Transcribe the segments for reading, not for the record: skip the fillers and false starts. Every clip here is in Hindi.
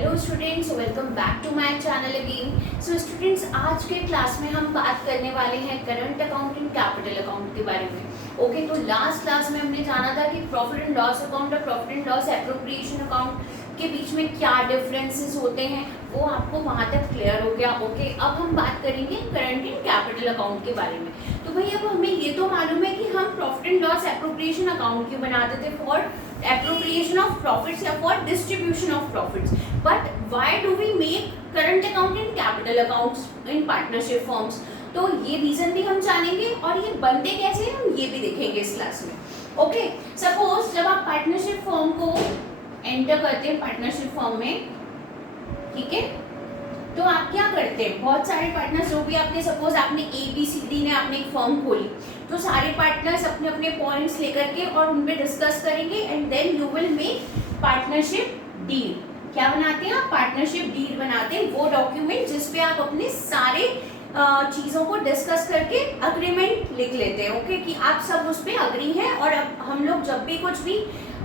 Hello students, welcome back to my channel again. So students, आज के क्लास में हम बात करने वाले हैं current account and capital account के बारे में। ओके, तो लास्ट क्लास में हमने जाना था कि प्रॉफिट एंड लॉस अकाउंट और profit and loss appropriation account के बीच में क्या डिफरेंसेस होते हैं, वो आपको वहाँ तक क्लियर हो गया। ओके, अब हम बात करेंगे करंट एंड कैपिटल अकाउंट के बारे में। तो भाई अब हमें ये तो मालूम है कि हम profit and loss appropriation account क्यों बनाते थे, फॉर appropriation of profits या for distribution of profits, but why do we make current account and capital accounts in partnership firms? तो ये रीजन भी हम जानेंगे और ये बनते कैसे हैं हम ये भी देखेंगे इस क्लास में। ओके, सपोज जब आप पार्टनरशिप फर्म को एंटर करते हैं पार्टनरशिप फर्म में, ठीक है, तो आप क्या करते हैं, बहुत सारे पार्टनर्स जो भी आपने सपोज आपने ABCD ने आपने एक फर्म खोली, तो सारे पार्टनर्स अपने अपने पॉइंट्स लेकर के और उनपे डिस्कस करेंगे and then you will make partnership deed. क्या बनाते हैं आप, पार्टनरशिप डीड बनाते हैं, वो डॉक्यूमेंट जिसपे आप अपने सारे चीज़ों को डिस्कस करके अग्रीमेंट लिख लेते हैं। ओके, कि आप सब उस पर अग्री हैं और अब हम लोग जब भी कुछ भी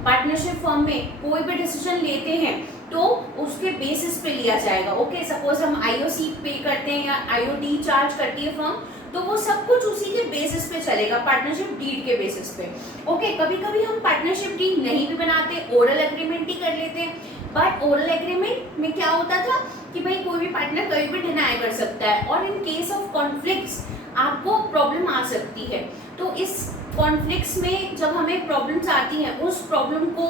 पार्टनरशिप फर्म में कोई भी डिसीजन लेते हैं तो उसके बेसिस पे लिया जाएगा। ओके, सपोज हम IOC पे करते हैं या IOD चार्ज करती है फर्म, तो वो सब कुछ उसी के बेसिस पे चलेगा, पार्टनरशिप डीड के बेसिस पे। ओके, कभी कभी हम पार्टनरशिप डीड नहीं भी बनाते, ओरल एग्रीमेंट ही कर लेते हैं, बट ओरल एग्रीमेंट में क्या होता था कि भाई कोई भी पार्टनर कभी भी डिनाई कर सकता है और इन केस ऑफ कॉन्फ्लिक्ट्स आपको प्रॉब्लम आ सकती है। तो इस कॉन्फ्लिक्ट्स में जब हमें प्रॉब्लम्स आती हैं, उस प्रॉब्लम को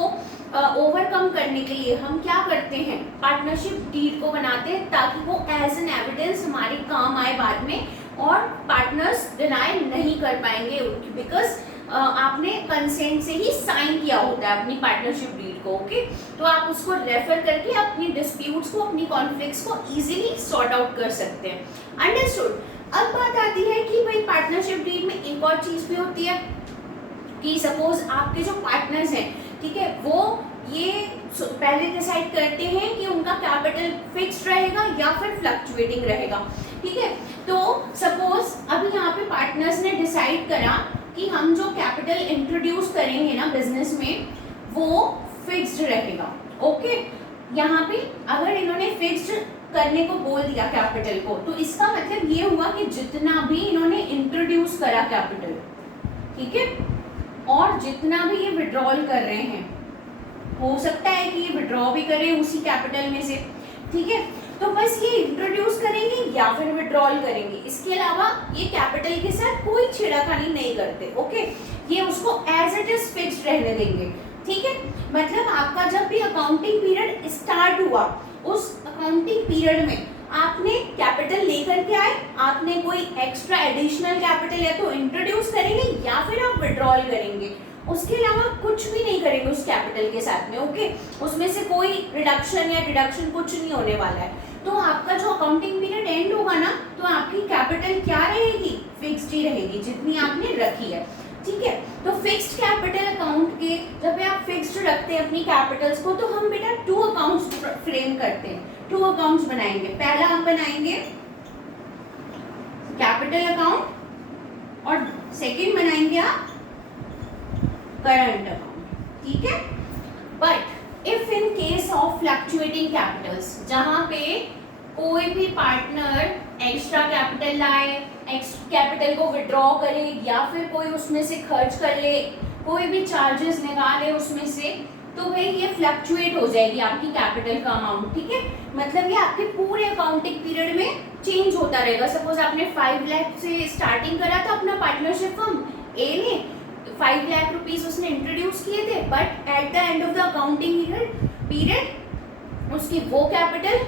ओवरकम करने के लिए हम क्या करते हैं, पार्टनरशिप डीड को बनाते हैं ताकि वो एज एन एविडेंस हमारे काम आए बाद में और पार्टनर्स डिनाई नहीं कर पाएंगे, बिकॉज आपने कंसेंट से ही साइन किया होता है अपनी पार्टनरशिप डीड को। ओके, तो आप उसको रेफर करके अपनी डिस्प्यूट्स को, अपनी कॉन्फ्लिक्ट्स को इजीली सॉर्ट आउट कर सकते हैं। अंडरस्टूड। अब बात आती है कि भाई पार्टनरशिप डीड में एक और चीज भी होती है कि सपोज आपके जो पार्टनर्स हैं, ठीक है, वो ये पहले डिसाइड करते हैं कि उनका कैपिटल फिक्स्ड रहेगा या फिर फ्लक्चुएटिंग रहेगा। ठीक है, तो सपोज अभी यहाँ पे पार्टनर्स ने डिसाइड करा कि हम जो कैपिटल इंट्रोड्यूस करेंगे ना बिजनेस में वो फिक्स्ड रहेगा। ओके, यहाँ पे अगर इन्होंने फिक्स्ड करने को बोल दिया कैपिटल को, तो इसका मतलब ये हुआ कि जितना भी इन्होंने इंट्रोड्यूस करा कैपिटल, ठीक है, और जितना भी ये विड्रॉल कर रहे हैं, हो सकता है कि ये विड्रॉ भी करें उसी कैपिटल में से, ठीक है, तो बस ये इंट्रोड्यूस करेंगे या फिर विड्रॉल करेंगे, इसके अलावा ये कैपिटल के साथ कोई छेड़ाखानी नहीं करते। ओके, ये उसको एज इट इज फिक्स्ड रहने देंगे। ठीक है, मतलब आपका जब भी अकाउंटिंग पीरियड स्टार्ट हुआ, उस अकाउंटिंग पीरियड में आपने कैपिटल लेकर के आए, आपने कोई एक्स्ट्रा एडिशनल कैपिटल या तो इंट्रोड्यूस करेंगे या फिर आप विड्रॉल करेंगे, उसके अलावा कुछ भी नहीं करेंगे उस कैपिटल के साथ में। ओके, उसमें से कोई रिडक्शन या डिडक्शन कुछ नहीं होने वाला है। तो आपका जो अकाउंटिंग पीरियड एंड होगा ना, तो आपकी कैपिटल क्या रहेगी, फिक्स्ड ही रहेगी जितनी आपने रखी है। ठीक है, तो फिक्स्ड कैपिटल अकाउंट के जब आप फिक्स्ड रखते हैं अपनी कैपिटल्स को, तो हम बेटा 2 अकाउंट्स फ्रेम करते हैं, 2 अकाउंट्स बनाएंगे। पहला हम बनाएंगे कैपिटल अकाउंट और सेकंड बनाएंगे आप करंट अकाउंट। ठीक है, but if in case of fluctuating Capitals, जहां पे कोई भी पार्टनर एक्स्ट्रा कैपिटल लाए, कैपिटल को विड्रॉ करे या फिर कोई उसमें से खर्च कर ले, कोई भी चार्जेस निकाले उसमें से, तो भाई ये फ्लक्चुएट हो जाएगी आपकी कैपिटल का अमाउंट। ठीक है, मतलब ये आपके पूरे अकाउंटिंग पीरियड में चेंज होता रहेगा। सपोज आपने 5 लाख से स्टार्टिंग करा था अपना पार्टनरशिप फर्म ए ने, 5 लाख रुपीज उसने इंट्रोड्यूस किए थे, but at the end of the accounting period उसकी वो कैपिटल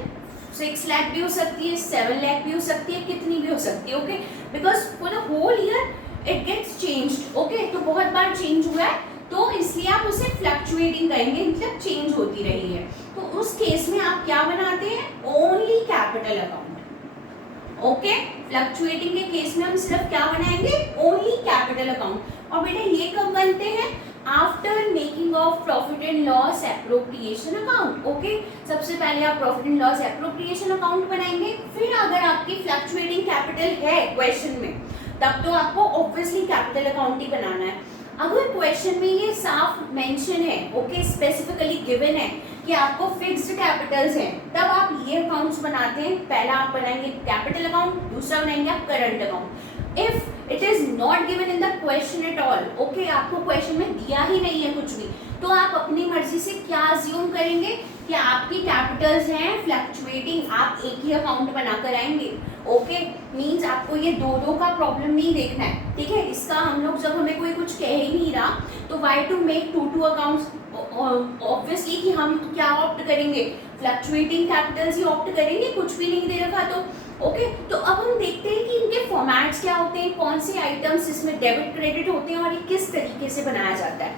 6 लाख भी हो सकती है, 7 लाख भी हो सकती है, कितनी भी हो सकती है। Okay, because for the whole year it gets changed. Okay, तो बहुत बार चेंज हुआ है, तो इसलिए आप उसे फ्लक्चुएटिंग कहेंगे, मतलब चेंज होती रही है। तो उस केस में आप क्या बनाते हैं, only capital account. Okay, fluctuating के केस में हम सिर्फ क्या बनाएंगे, ओनली कैपिटल अकाउंट। और बेटा ये कब बनते हैं, after making of profit and loss appropriation account. Okay, सबसे पहले आप profit and loss appropriation account बनाएंगे, फिर अगर आपकी फ्लक्चुएटिंग कैपिटल है क्वेश्चन में, तब तो आपको ऑब्वियसली कैपिटल अकाउंट ही बनाना है। अगर क्वेश्चन में ये साफ मेंशन है, ओके, स्पेसिफिकली गिवन है कि आपको फिक्स्ड कैपिटल्स हैं, तब आप ये अकाउंट्स बनाते हैं। पहला आप बनाएंगे कैपिटल अकाउंट, दूसरा बनाएंगे आप current account. If it is not given in the question at all, okay, आपको क्वेश्चन में दिया ही नहीं है कुछ भी, तो आप अपनी मर्जी से क्या अज्यूम करेंगे कि आपकी कैपिटल्स हैं फ्लक्चुएटिंग, आप एक ही अकाउंट बनाकर आएंगे। ओके, मींस आपको ये दो का प्रॉब्लम नहीं देखना है, ठीक है। इसका हम लोग जब हमें कोई कुछ कह ही नहीं रहा तो why to make two accounts, obviously कि हम क्या ऑप्ट करेंगे, फ्लक्चुएटिंग कैपिटल्स ही ऑप्ट करेंगे, कुछ भी नहीं दे रखा तो। ओके, तो अब हम देखते हैं कि इनके फॉर्मेट्स क्या होते हैं, कौन से आइटम्स इसमें डेबिट क्रेडिट होते हैं और ये किस तरीके से बनाया जाता है।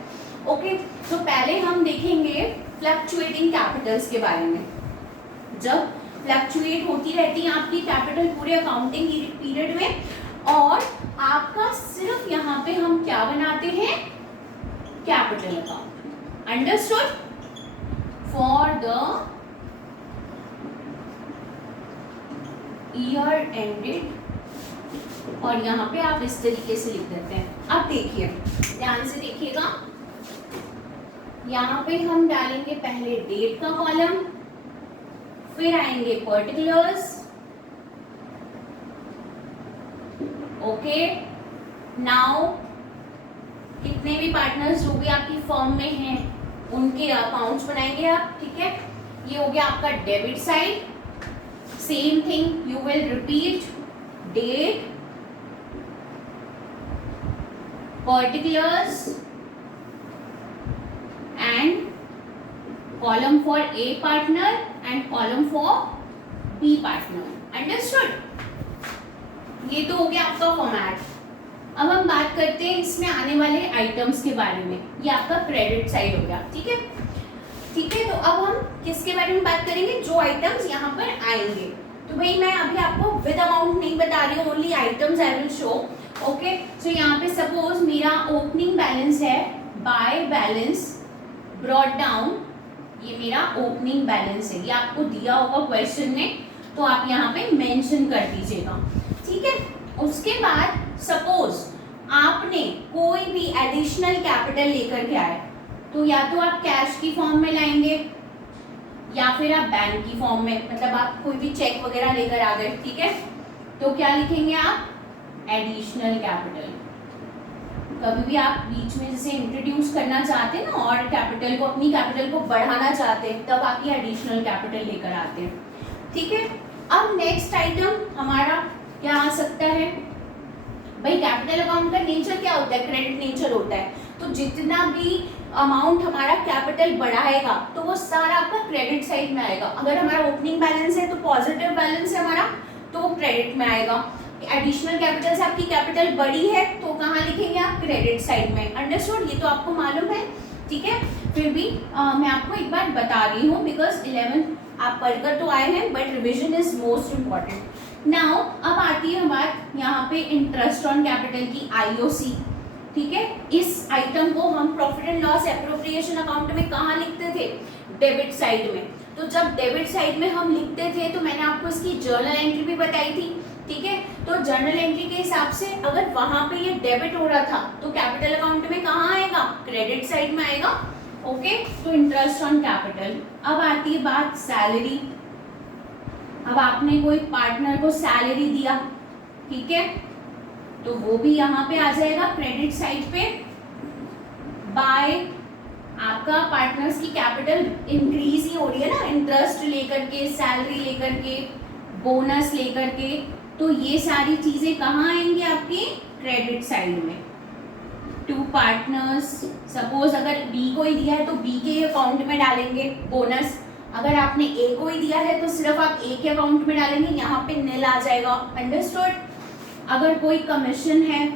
ओके, तो पहले हम देखेंगे फ्लक्चुएटिंग कैपिटल्स के बारे में। जब फ्लक्चुएट होती रहती है आपकी कैपिटल पूरे अकाउंटिंग पीरियड में, और आपका सिर्फ यहाँ पे हम क्या बनाते हैं, capital account. Understood? For the year ended, और यहाँ पे आप इस तरीके से लिख देते हैं। अब देखिए, ध्यान से देखिएगा, यहाँ पे हम डालेंगे पहले डेट का कॉलम, फिर आएंगे पर्टिकुलर्स। ओके, नाउ कितने भी पार्टनर्स जो भी आपकी फर्म में हैं उनके अकाउंट्स बनाएंगे आप, ठीक है। ये हो गया आपका debit side. Same thing you will repeat, date, particulars and column for A partner and column for B partner. Understood? ये तो हो गया आपका फॉर्मेट। अब हम बात करते हैं इसमें आने वाले आइटम्स के बारे में। ये आपका क्रेडिट साइड हो गया, ठीक है। ठीक है, तो अब हम किसके बारे में बात करेंगे, जो आइटम्स यहाँ पर आएंगे। तो भाई मैं अभी आपको विद अमाउंट नहीं बता रही हूँ, only items I will show. Okay, so यहाँ पे सपोज मेरा ओपनिंग बैलेंस है, बाय बैलेंस ब्रॉट डाउन, ये मेरा ओपनिंग बैलेंस है, ये आपको दिया होगा क्वेश्चन में, तो आप यहाँ पे मेंशन कर दीजिएगा, ठीक है। उसके बाद सपोज आपने कोई भी एडिशनल कैपिटल लेकर के आए, तो या तो आप कैश की फॉर्म में लाएंगे या फिर आप बैंक की फॉर्म में, मतलब आप कोई भी चेक वगैरह लेकर आ गए, ठीक है। तो क्या लिखेंगे आप, एडिशनल कैपिटल। कभी भी आप बीच में जैसे इंट्रोड्यूस करना चाहते हैं ना, और कैपिटल को, अपनी कैपिटल को बढ़ाना चाहते हैं, तब आप ये एडिशनल कैपिटल लेकर आते हैं, ठीक है। अब नेक्स्ट आइटम हमारा क्या आ सकता है, भाई कैपिटल अकाउंट का नेचर क्या होता है, क्रेडिट नेचर होता है, तो जितना भी अमाउंट हमारा कैपिटल बढ़ाएगा तो वो सारा आपका क्रेडिट साइड में आएगा। अगर हमारा ओपनिंग बैलेंस है तो पॉजिटिव बैलेंस है हमारा, तो क्रेडिट में आएगा। एडिशनल कैपिटल से आपकी कैपिटल बड़ी है तो कहाँ लिखेंगे आप, क्रेडिट साइड में। अंडरस्टूड? ये तो आपको मालूम है, ठीक है। फिर भी मैं आपको एक बार बता रही हूँ, बिकॉज 11 आप पढ़कर तो आए हैं, but revision is most important. Now अब आती है बात यहाँ पे इंटरेस्ट ऑन कैपिटल की, IOC, ठीक है। इस आइटम को हम profit and loss appropriation account में कहाँ लिखते थे, डेबिट साइड में। तो जब डेबिट साइड में हम लिखते थे तो मैंने आपको इसकी जर्नल एंट्री भी बताई थी, ठीक है। तो जर्नल एंट्री के हिसाब से अगर वहां पे ये डेबिट हो रहा था तो कैपिटल अकाउंट में कहाँ आएगा, क्रेडिट साइड में आएगा। ओके, तो इंटरेस्ट ऑन कैपिटल। अब आती है बात सैलरी। अब आपने कोई पार्टनर को सैलरी दिया, ठीक है, तो वो भी यहाँ पे आ जाएगा क्रेडिट साइड पे। बाय आपका पार्टनर्स की कैपिटल इंक्रीज ही हो रही है ना, इंटरेस्ट लेकर के, सैलरी लेकर के, बोनस लेकर के, तो ये सारी चीजें कहाँ आएंगी आपकी, क्रेडिट साइड में। टू पार्टनर्स, सपोज अगर बी को ही दिया है तो बी के अकाउंट में डालेंगे बोनस। अगर आपने ए को ही दिया है तो सिर्फ आप ए के अकाउंट में डालेंगे, यहाँ पे नील आ जाएगा। अंडरस्टूड? अगर कोई कमीशन है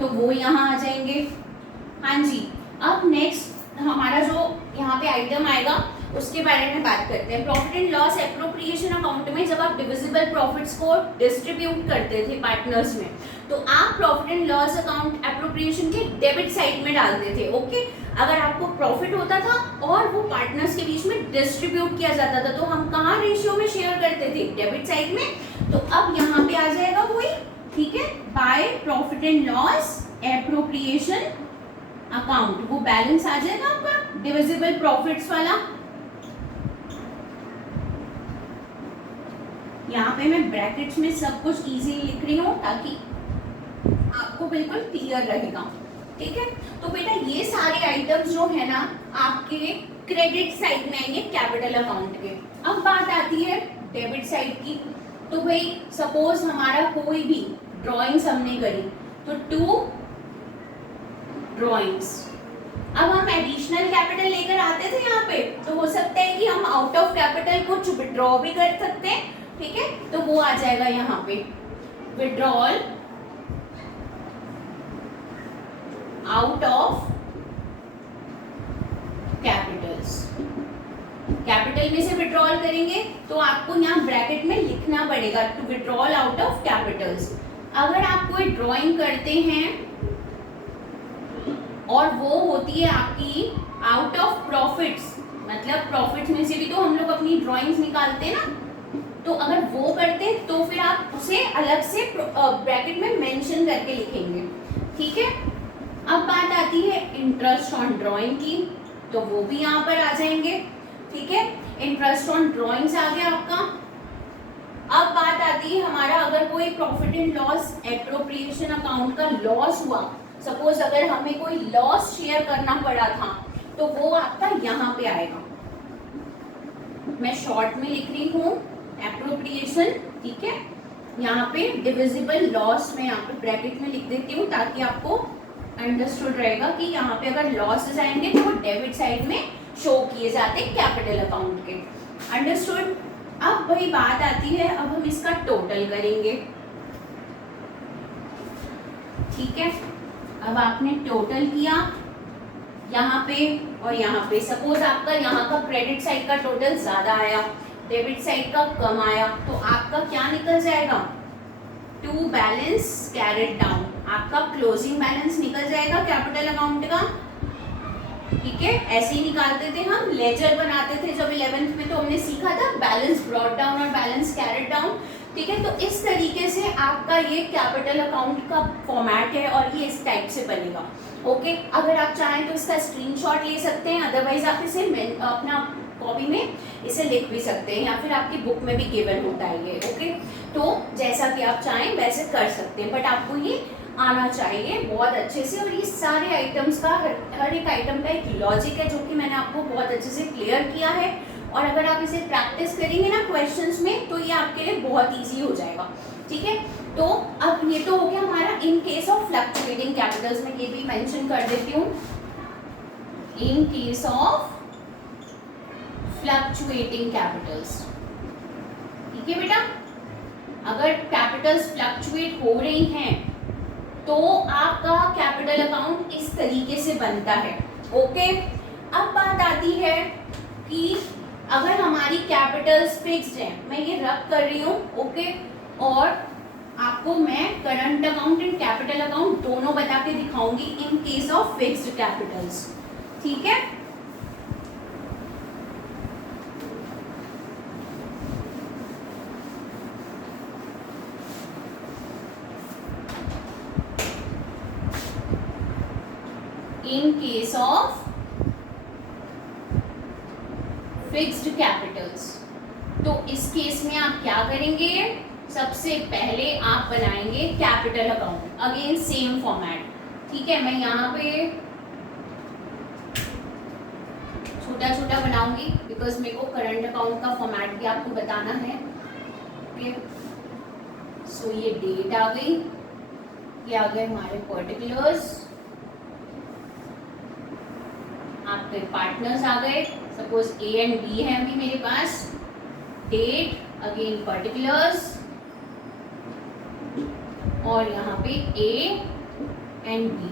तो वो यहाँ आ जाएंगे। हाँ जी, अब नेक्स्ट हमारा जो यहाँ पे आइटम आएगा उसके बारे में बात करते हैं। Profit and loss appropriation account में जब आप डिविजिबल प्रॉफिट्स को डिस्ट्रीब्यूट करते थे पार्टनर्स में, तो आप profit and loss account appropriation के डेबिट साइड में डालते थे। ओके, अगर आपको प्रॉफिट होता था और वो पार्टनर्स के बीच में डिस्ट्रीब्यूट किया जाता था तो हम कहाँ रेशियो में शेयर करते थे, डेबिट साइड में। तो अब यहाँ पे आ जाएगा वही, ठीक है, by profit and loss appropriation account, वो बैलेंस आ जाएगा आपका डिविजिबल प्रॉफिट्स वाला। यहाँ पे मैं ब्रैकेट्स में सब कुछ इजीली लिख रही हूँ ताकि आपको बिल्कुल क्लियर रहेगा, ठीक है। तो बेटा ये सारे आइटम्स जो है ना आपके क्रेडिट साइड में आएंगे कैपिटल अकाउंट के। अब बात आती है डेबिट साइड की। तो भाई सपोज हमारा कोई भी ड्राइंग्स हमने करी, तो 2 ड्राइंग्स, अब हम एडिशनल कैपिटल लेकर आते थे यहाँ पे, तो हो सकता है कि हम आउट ऑफ कैपिटल कुछ विड्रॉ भी कर सकते हैं, ठीक है। तो वो आ जाएगा यहाँ पे withdrawal out of Capitals. Capital में से विड्रॉल करेंगे तो आपको यहाँ ब्रैकेट में लिखना पड़ेगा to withdrawal out of capitals. अगर आप कोई ड्राइंग करते हैं और वो होती है आपकी आउट ऑफ प्रॉफिट्स, मतलब प्रॉफिट्स में से भी तो हम लोग अपनी ड्राइंग्स निकालते हैं ना, तो अगर वो करते हैं तो फिर आप उसे अलग से ब्रैकेट में मेंशन करके लिखेंगे, ठीक है। अब बात आती है इंटरेस्ट ऑन ड्राइंग की, तो वो भी यहाँ पर आ जाएंगे, ठीक है। इंटरेस्ट ऑन ड्राइंग्स आ गया आपका। अब बात आती है हमारा अगर कोई profit and loss appropriation account का लॉस हुआ, सपोज अगर हमें कोई लॉस शेयर करना पड़ा था, तो वो आपका यहाँ पे आएगा। मैं शॉर्ट में लिख रही हूँ एप्रोप्रिएशन, ठीक है। यहाँ पे डिविजिबल लॉस में यहाँ पे ब्रैकेट में लिख देती हूँ ताकि आपको अंडरस्टूड रहेगा कि यहाँ पे अगर लॉसेस आएंगे तो वो डेबिट साइड में शो किए जाते हैं कैपिटल अकाउंट के। अंडरस्टूड। अब वही बात आती है, अब हम इसका टोटल करेंगे, ठीक है। अब आपने टोटल किया यहाँ पे और यहाँ पे, सपोज आपका यहाँ का क्रेडिट साइड का टोटल ज्यादा आया, डेबिट साइड का कम आया, तो आपका क्या निकल जाएगा, टू बैलेंस कैरिड डाउन, आपका क्लोजिंग बैलेंस निकल जाएगा कैपिटल अकाउंट का, ठीक है। ऐसे ही निकालते थे हम, लेजर बनाते थे जब 11th में, तो हमने सीखा था बैलेंस ब्रॉट डाउन और बैलेंस कैरिड डाउन, ठीक है। तो इस तरीके से आपका ये कैपिटल अकाउंट का फॉर्मेट है और ये इस टाइप से बनेगा, ओके। अगर आप चाहें तो इसका स्क्रीनशॉट ले सकते हैं, अदरवाइज आप इसे अपना कॉपी में इसे लिख भी सकते हैं, या फिर आपकी बुक में भी गिवन होता है ये, ओके। तो जैसा कि आप चाहें वैसे कर सकते हैं, बट आपको ये आना चाहिए बहुत अच्छे से। और ये सारे आइटम्स का हर एक आइटम का एक लॉजिक है जो कि मैंने आपको बहुत अच्छे से क्लियर किया है, और अगर आप इसे प्रैक्टिस करेंगे ना क्वेश्चंस में, तो ये आपके लिए बहुत ईजी हो जाएगा, ठीक है। तो अब ये तो हो गया हमारा in case of fluctuating Capitals, में ये भी मेंशन कर देती हूँ, in case of fluctuating Capitals, ठीक है बेटा। अगर कैपिटल्स फ्लक्चुएट हो रही हैं तो आपका कैपिटल अकाउंट इस तरीके से बनता है, ओके। अब बात आती है कि अगर हमारी कैपिटल्स फिक्स्ड है, मैं ये रब कर रही हूँ, ओके, और आपको मैं current account and capital account दोनों बता के दिखाऊंगी in case of fixed Capitals, ठीक है। In case of fixed Capitals, तो इस केस में आप क्या करेंगे, सबसे पहले आप बनाएंगे capital account, again same format, ठीक है। मैं यहाँ पे छोटा छोटा बनाऊंगी बिकॉज मेरे को करंट अकाउंट का फॉर्मेट भी आपको बताना है, ओके। सो ये डेट आ गई, ये आ गए हमारे पर्टिकुलर्स, आपके पार्टनर्स आ गए, सपोज ए एंड बी है अभी मेरे पास, डेट, अगेन पर्टिकुलर्स, और यहाँ पे ए एंड बी,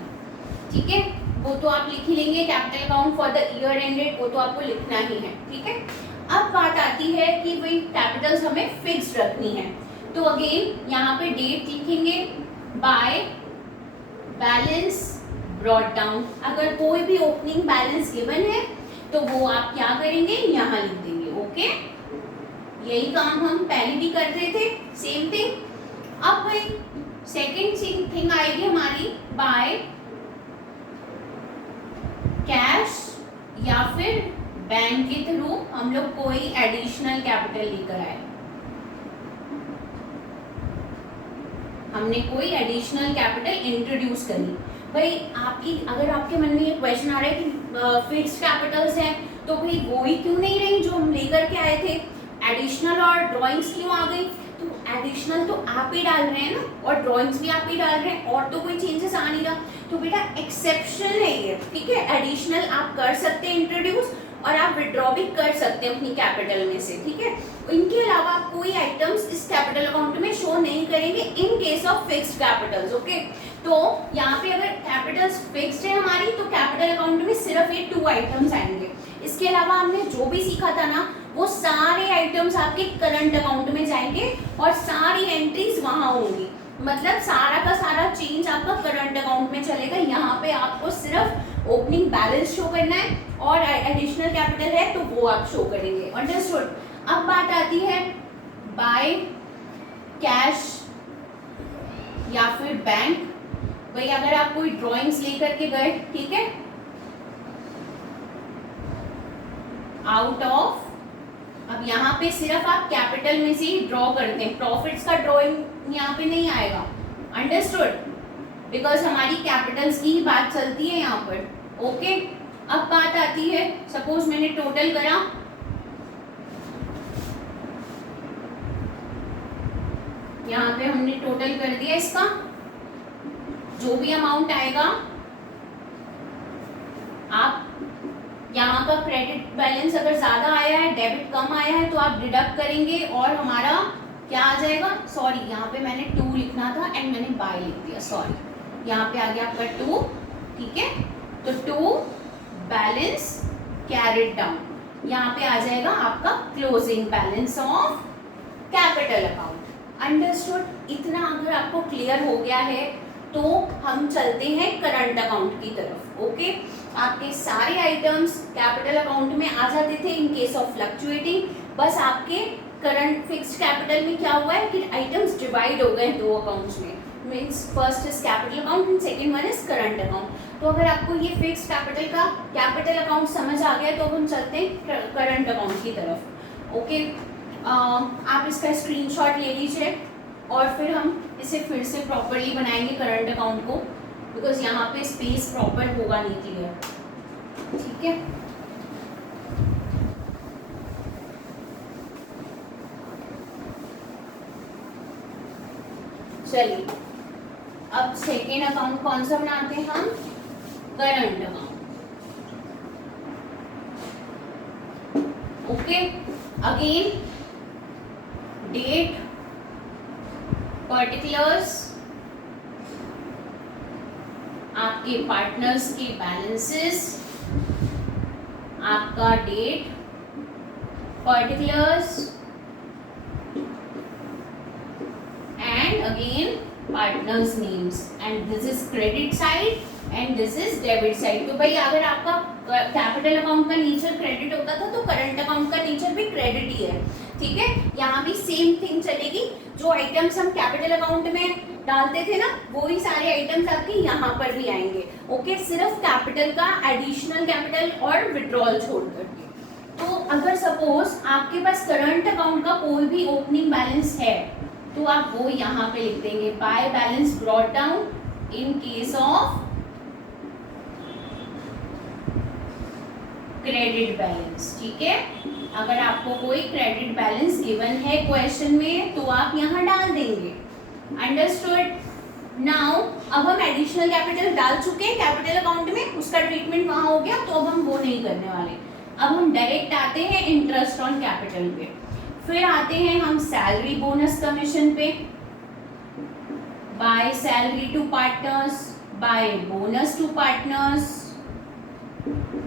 ठीक है। वो तो आप लिख ही लेंगे, capital account for the year ended, वो तो आपको लिखना ही है, ठीक है। अब बात आती है कि भाई कैपिटल्स हमें फिक्स्ड रखनी है, तो अगेन यहाँ पे डेट लिखेंगे, बाय बैलेंस ब्रॉट डाउन, अगर कोई भी ओपनिंग बैलेंस गिवन है तो वो आप क्या करेंगे, यहाँ लिख देंगे, ओके। यही काम हम पहले भी कर रहे थे, सेम थिंग। अब भाई सेकेंड थिंग आएगी हमारी बाय कैश या फिर बैंक के थ्रू हम लोग कोई एडिशनल कैपिटल लेकर आए, हमने कोई एडिशनल कैपिटल इंट्रोड्यूस करी। भाई अगर आपके मन में ये क्वेश्चन आ रहा है कि फिक्स्ड कैपिटल्स हैं तो भाई वो ही क्यों नहीं रही जो हम लेकर के आए थे, एडिशनल और ड्राइंग्स क्यों आ गई? तो एडिशनल तो आप ही डाल रहे हैं ना और ड्राइंग्स भी आप ही डाल रहे हैं और तो कोई चेंजेस आ नहीं रहा। तो बेटा एक्सेप्शन है ये, ठीक है। एडिशनल आप कर सकते हैं इंट्रोड्यूस और आप विड्रॉ भी कर सकते हैं अपनी कैपिटल में से, ठीक है। इनके अलावा आप कोई आइटम्स इस कैपिटल अकाउंट में शो नहीं करेंगे in case of fixed Capitals, okay. तो यहाँ पे अगर कैपिटल्स फिक्स्ड है हमारी तो कैपिटल अकाउंट में सिर्फ ये 2 आइटम्स आएंगे। इसके अलावा हमने जो भी सीखा था ना वो सारे आइटम्स आपके करंट अकाउंट में जाएंगे और सारी एंट्रीज वहां होंगी, मतलब सारा का सारा चेंज आपका करंट अकाउंट में चलेगा। यहाँ पे आपको सिर्फ ओपनिंग बैलेंस शो करना है और एडिशनल कैपिटल है तो वो आप शो करेंगे, अंडरस्टूड। अब बात आती है बाय कैश या फिर बैंक। भाई अगर आप कोई ड्राइंग्स लेकर के गए, ठीक है, आउट ऑफ, अब यहाँ पे सिर्फ आप कैपिटल में से ही ड्रॉ करते हैं, प्रॉफिट्स का ड्रॉइंग यहाँ पे नहीं आएगा, अंडरस्टूड, बिकॉज हमारी कैपिटल्स की ही बात चलती है यहाँ पर, ओके। अब बात आती है, सपोज मैंने टोटल करा, यहाँ पे हमने टोटल कर दिया इसका, जो भी अमाउंट आएगा आप यहाँ का क्रेडिट बैलेंस अगर ज्यादा आया है, डेबिट कम आया है तो आप डिडक्ट करेंगे और हमारा क्या आ जाएगा, सॉरी यहाँ पे मैंने 2 लिखना था एंड मैंने बाय लिख दिया, सॉरी, यहाँ पे आ गया आपका 2, ठीक है। तो 2 बैलेंस कैरिड डाउन, यहाँ पे आ जाएगा आपका closing balance of capital account, understood. इतना अगर आपको क्लियर हो गया है तो हम चलते हैं करंट अकाउंट की तरफ, ओके। आपके सारे आइटम्स कैपिटल अकाउंट में आ जाते थे इन केस ऑफ फ्लक्चुएटिंग, बस आपके करंट फिक्स्ड कैपिटल में क्या हुआ है कि आइटम्स डिवाइड हो गए 2 अकाउंट्स में, means first is capital account and second one is current account. तो अगर आपको ये फिक्स्ड कैपिटल का कैपिटल अकाउंट समझ आ गया तो अब हम चलते हैं करंट अकाउंट की तरफ, ओके। आप इसका स्क्रीनशॉट ले लीजिए और फिर हम इसे फिर से प्रॉपरली बनाएंगे करंट अकाउंट को, बिकॉज यहाँ पे स्पेस प्रॉपर होगा नहीं क्लियर, ठीक है। चलिए अब सेकेंड अकाउंट कौन सा बनाते हैं हम, current account, okay. Again date, particulars, आपके पार्टनर्स के बैलेंसेस, आपका date, particulars and again partners names, and this is credit side and this is debit side. तो भाई अगर आपका कैपिटल अकाउंट का नेचर क्रेडिट होता था तो करंट अकाउंट का नेचर भी क्रेडिट ही है, ठीक है। यहाँ भी सेम थिंग चलेगी, जो आइटम्स हम कैपिटल अकाउंट में डालते थे ना वो ही सारे आइटम्स आपके यहाँ पर भी आएंगे, ओके। सिर्फ कैपिटल का एडिशनल कैपिटल और विड्रॉल छोड़ करके। तो अगर सपोज आपके पास करंट अकाउंट का कोई भी ओपनिंग बैलेंस है तो आप वो यहाँ पे लिख देंगे, bye balance brought down in case of credit balance, ठीक है। अगर आपको कोई क्रेडिट बैलेंस गिवन है क्वेश्चन में तो आप यहाँ डाल देंगे, अंडरस्टूड। नाउ अब हम एडिशनल कैपिटल डाल चुके हैं कैपिटल अकाउंट में, उसका ट्रीटमेंट वहां हो गया, तो अब हम वो नहीं करने वाले। अब हम डायरेक्ट आते हैं इंटरेस्ट ऑन कैपिटल पे, फिर आते हैं हम सैलरी बोनस कमीशन पे, by salary to partners, by bonus to partners,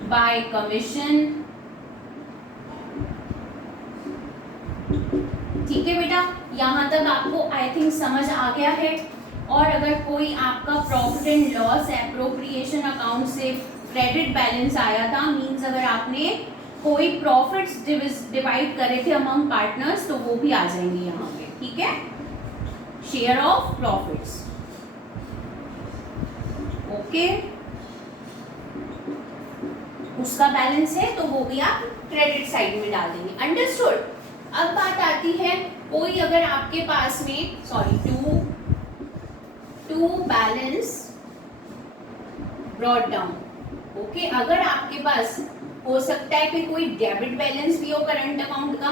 by commission, ठीक है बेटा। यहाँ तक आपको आई थिंक समझ आ गया है। और अगर कोई आपका profit and loss appropriation account से क्रेडिट बैलेंस आया था, मींस अगर आपने कोई प्रॉफिट्स डिवाइड करे थे अमंग पार्टनर्स तो वो भी आ जाएंगे यहाँ पे, ठीक है। Share of profits, okay. उसका बैलेंस है तो वो भी आप क्रेडिट साइड में डाल देंगे। अंडरस्टूड। अब बात आती है, कोई अगर आपके पास में to balance brought down, okay, अगर आपके पास हो सकता है कि कोई डेबिट बैलेंस भी हो करंट अकाउंट का,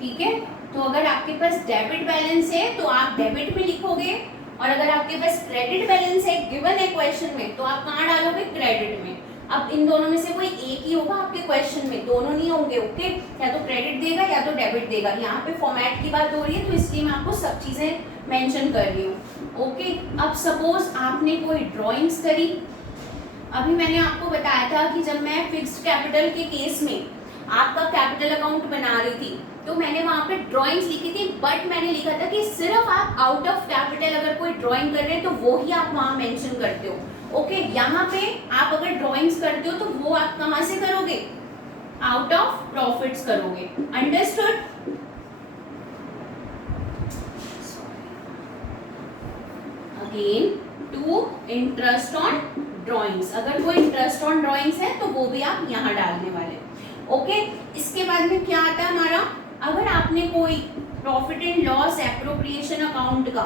ठीक है, तो अगर आपके पास डेबिट बैलेंस है तो आप डेबिट में लिखोगे, और अगर आपके पास क्रेडिट बैलेंस है गिवन है क्वेश्चन में, तो आप कहाँ डालोगे? क्रेडिट में। अब इन दोनों में से कोई एक ही होगा आपके क्वेश्चन में, दोनों नहीं होंगे, ओके, या तो क्रेडिट देगा या तो डेबिट देगा। यहाँ पे फॉर्मेट की बात हो रही है तो इसलिए मैं आपको सब चीजें मेंशन कर रही हूँ, ओके। अब सपोज आपने कोई ड्रॉइंग्स करी, अभी मैंने आपको बताया था कि जब मैं फिक्स्ड कैपिटल के केस में आपका कैपिटल अकाउंट बना रही थी तो मैंने वहां पे ड्राइंग्स लिखी थी, बट मैंने लिखा था कि सिर्फ आप आउट ऑफ कैपिटल अगर कोई ड्राइंग कर रहे हैं तो वो ही आप वहां मेंशन करते हो, ओके। यहाँ पे आप अगर ड्राइंग्स करते हो तो वो आप कहां से करोगे? आउट ऑफ प्रॉफिट्स करोगे। Understood? Again to interest on drawings, अगर कोई इंटरेस्ट ऑन ड्राइंग्स है तो वो भी आप यहाँ डालने वाले, ओके। इसके बाद में क्या आता है हमारा, अगर आपने कोई profit and loss appropriation account का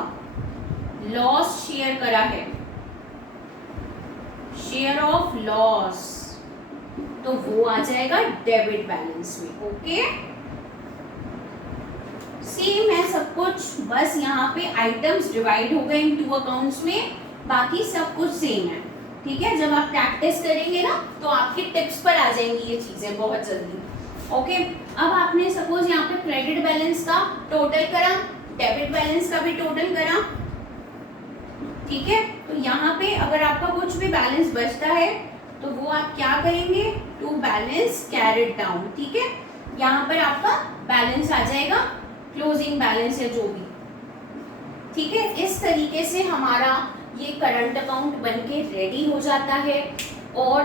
लॉस शेयर करा है, शेयर ऑफ लॉस, तो वो आ जाएगा डेबिट बैलेंस में, ओके। सेम है सब कुछ, बस यहाँ पे आइटम्स डिवाइड हो गए इन टू अकाउंट्स में, बाकी सब कुछ सेम है, ठीक है। जब आप प्रैक्टिस करेंगे ना तो आपके टिप्स पर आ जाएंगी ये चीजें बहुत जल्दी, ओके। अब आपने सपोज यहाँ पे क्रेडिट बैलेंस का टोटल करा, डेबिट बैलेंस का भी टोटल करा, ठीक है। तो यहाँ पे अगर आपका कुछ भी बैलेंस बचता है तो वो आप क्या करेंगे? टू बैलेंस कैरिड डाउन, ठीक है। यहाँ पर आपका बैलेंस आ जाएगा, क्लोजिंग बैलेंस है जो भी, ठीक है। इस तरीके से हमारा ये करंट अकाउंट बनके रेडी हो जाता है, और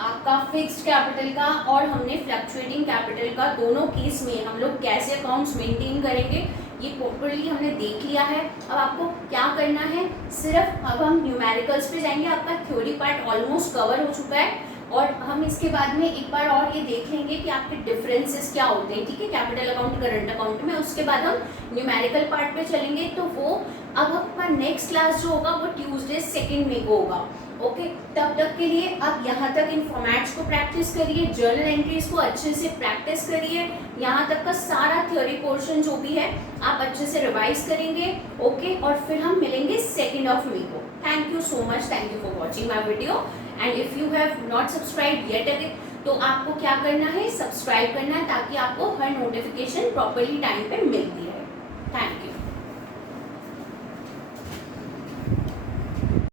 आपका फिक्स्ड कैपिटल का और हमने फ्लक्चुएटिंग कैपिटल का दोनों केस में हम लोग कैसे अकाउंट्स मेंटेन करेंगे ये प्रॉपर्ली हमने देख लिया है। अब आपको क्या करना है, सिर्फ अब हम न्यूमेरिकल्स पे जाएंगे, आपका थ्योरी पार्ट ऑलमोस्ट कवर हो चुका है, और हम इसके बाद में एक बार और ये देख लेंगे कि आपके डिफरेंसेस क्या होते हैं, ठीक है, कैपिटल अकाउंट करंट अकाउंट में। उसके बाद हम न्यूमेरिकल पार्ट पे चलेंगे, तो वो अब आपका नेक्स्ट क्लास जो होगा वो ट्यूसडे 2 मई को होगा, ओके। तब तक के लिए आप यहाँ तक इन फॉर्मेट्स को प्रैक्टिस करिए, जर्नल एंट्रीज को अच्छे से प्रैक्टिस करिए, यहाँ तक का सारा थ्योरी पोर्शन जो भी है आप अच्छे से रिवाइज करेंगे, ओके। और फिर हम मिलेंगे 2 मई को। Thank you so much, thank you for watching my video, and if you have not subscribe yet again, तो आपको क्या करना है, सब्सक्राइब करना है, ताकि आपको हर नोटिफिकेशन प्रॉपरली टाइम पे मिलती है। Thank you.